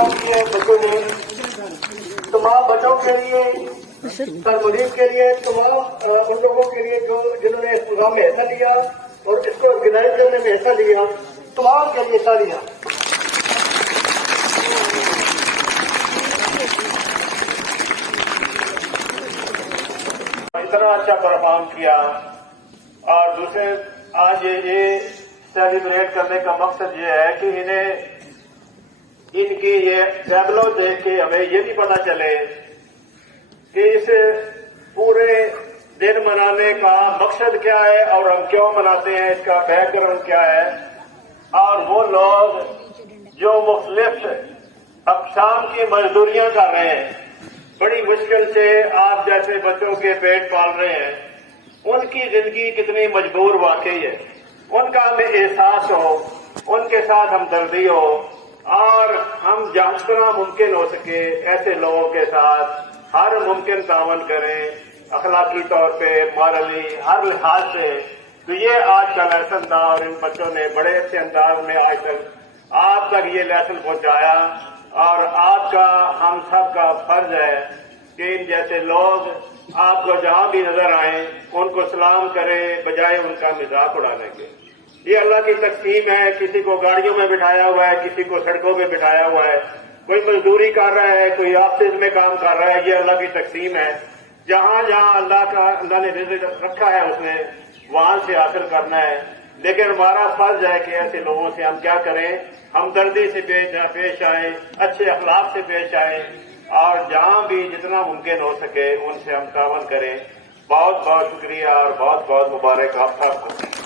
काम किए बच्चों ने, तमाम बच्चों के लिए, मरीज के लिए, तमाम उन लोगों के लिए जो जिन्होंने इस प्रोग्राम में हिस्सा लिया और इसको ऑर्गेनाइज करने में हिस्सा लिया, तमाम के लिए हिस्सा लिया। इतना अच्छा परफॉर्म किया। और दूसरे आज ये सेलिब्रेट करने का मकसद ये है कि इनकी ये टैबलो देख के हमें ये भी पता चले कि इस पूरे दिन मनाने का मकसद क्या है और हम क्यों मनाते हैं, इसका बैकग्राउंड क्या है। और वो लोग जो मुख्तलिफ अक़साम की मजदूरियां कर रहे हैं, बड़ी मुश्किल से आप जैसे बच्चों के पेट पाल रहे हैं, उनकी जिंदगी कितनी मजबूर वाकई है, उनका हमें एहसास हो, उनके साथ हमदर्दी हो और हम जहाँ जितना मुमकिन हो सके ऐसे लोगों के साथ हर मुमकिन तावन करें, अखलाकी तौर पे, मॉरली, हर लिहाज से। तो ये आज का लेसन था और इन बच्चों ने बड़े अच्छे अंदाज में आज तक आप तक ये लेसन पहुंचाया। और आपका, हम सब का फर्ज है कि इन जैसे लोग आपको जहां भी नजर आए उनको सलाम करें बजाय उनका मजाक उड़ाने के। ये अल्लाह की तकसीम है। किसी को गाड़ियों में बिठाया हुआ है, किसी को सड़कों में बिठाया हुआ है, कोई मजदूरी कर रहा है, कोई ऑफिस में काम कर रहा है। ये अल्लाह की तकसीम है। जहां जहां अल्लाह ने रिज़्क़ रखा है उसने वहां से हासिल करना है। लेकिन हमारा फर्ज है कि ऐसे लोगों से हम क्या करें, हमदर्दी से पेश आए, अच्छे अखलाक से पेश आए और जहां भी जितना मुमकिन हो सके उनसे हम तावन करें। बहुत बहुत शुक्रिया और बहुत बहुत मुबारक आप सबको।